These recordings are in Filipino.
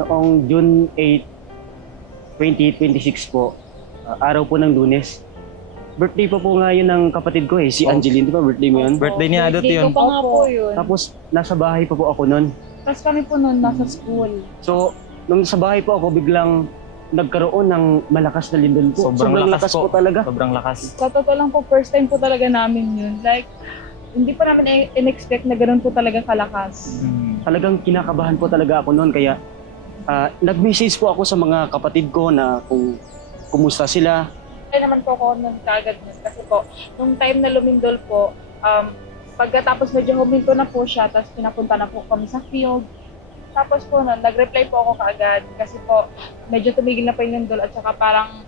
Noong June 8, 2026 po, araw po ng Lunes. Birthday pa po nga yun ng kapatid ko si Angeline, di ba? Birthday mo yun? Birthday ni Adot Birthday yun. ko pa nga po yun. Tapos nasa bahay pa po ako noon. Tapos kami po noon nasa school. So, nung sa bahay po ako, biglang nagkaroon ng malakas na lindol po. Sobrang lakas po po. talaga. Sobrang lakas. Sa totoo lang po, first time po talaga namin yun. Like, hindi pa namin in-expect na ganoon po talaga kalakas. Talagang kinakabahan po talaga ako noon. Kaya nag-message po ako sa mga kapatid ko na kung kumusta sila. Kaya naman po ako nun kaagad nun. Kasi po, nung time na lumindol po, pagkatapos medyo huminto na po siya, tapos pinapunta na po kami sa field. Tapos po nun, nag-reply po ako kaagad kasi po medyo tumigil na po yung lindol at saka parang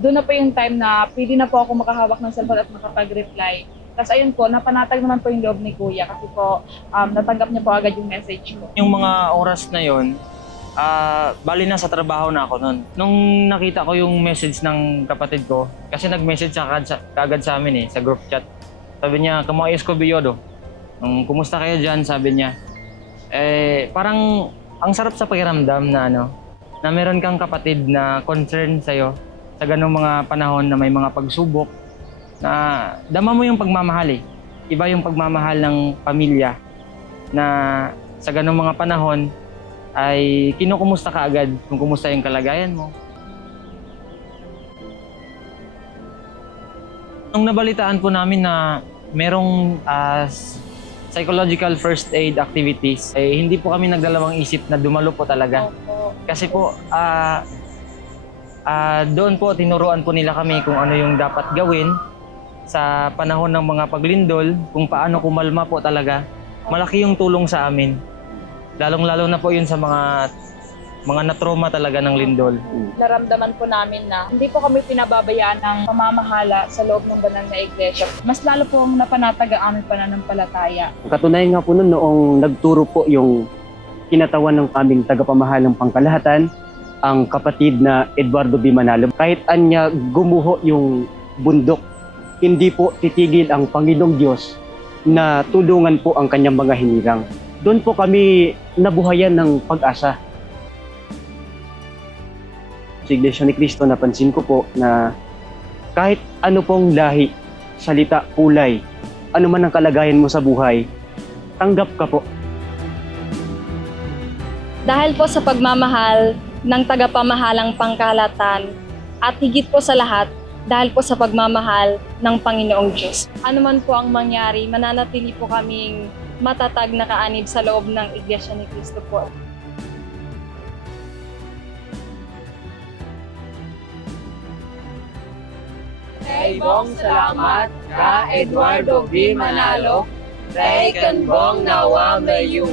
doon na po yung time na pwede na po ako makahawak ng cellphone at makapag-reply. Tapos ayun po, napanatag naman po yung loob ni Kuya kasi po natanggap niya po agad yung message ko. Yung mga oras na yon, bali na sa trabaho na ako noon. Nung nakita ko yung message ng kapatid ko, kasi nag-message siya kagad sa amin sa group chat. Sabi niya, "Kamuayos ko biyodo. Kumusta kayo dyan?" Sabi niya. Parang ang sarap sa pakiramdam na na meron kang kapatid na concern sa'yo sa ganung mga panahon na may mga pagsubok, na dama mo yung pagmamahal Iba yung pagmamahal ng pamilya na sa ganung mga panahon ay kinukumusta ka agad kung kumusta yung kalagayan mo. Nung nabalitaan po namin na merong psychological first aid activities, hindi po kami nagdalawang isip na dumalo po talaga. Opo. Kasi po, doon po tinuruan po nila kami kung ano yung dapat gawin sa panahon ng mga paglindol, kung paano kumalma po talaga. Malaki yung tulong sa amin. Lalong-lalo na po yun sa mga na-trauma talaga ng lindol. Naramdaman po namin na hindi po kami pinababayaan ng pamamahala sa loob ng banal na iglesia. Mas lalo po ang napanatag ang aming pananampalataya. Katunayan nga po noon noong nagturo po yung kinatawan ng aming tagapamahalang pangkalahatan, ang kapatid na Eduardo B. Manalo. Kahit anya gumuho yung bundok, hindi po titigil ang Panginoong Diyos na tulungan po ang kanyang mga hinirang. Doon po kami nabuhayan ng pag-asa. Sa Iglesia ni Cristo, napansin ko po na kahit ano pong lahi, salita, kulay, ano man ang kalagayan mo sa buhay, tanggap ka po. Dahil po sa pagmamahal ng tagapamahalang pangkalahatan at higit po sa lahat, dahil po sa pagmamahal ng Panginoong Diyos. Ano man po ang mangyari, mananatili po kaming matatag na kaanib sa loob ng Iglesia ni Cristo po. Bong salamat ka Eduardo B. Manalo. Ray Kanbong Nawa Mayu.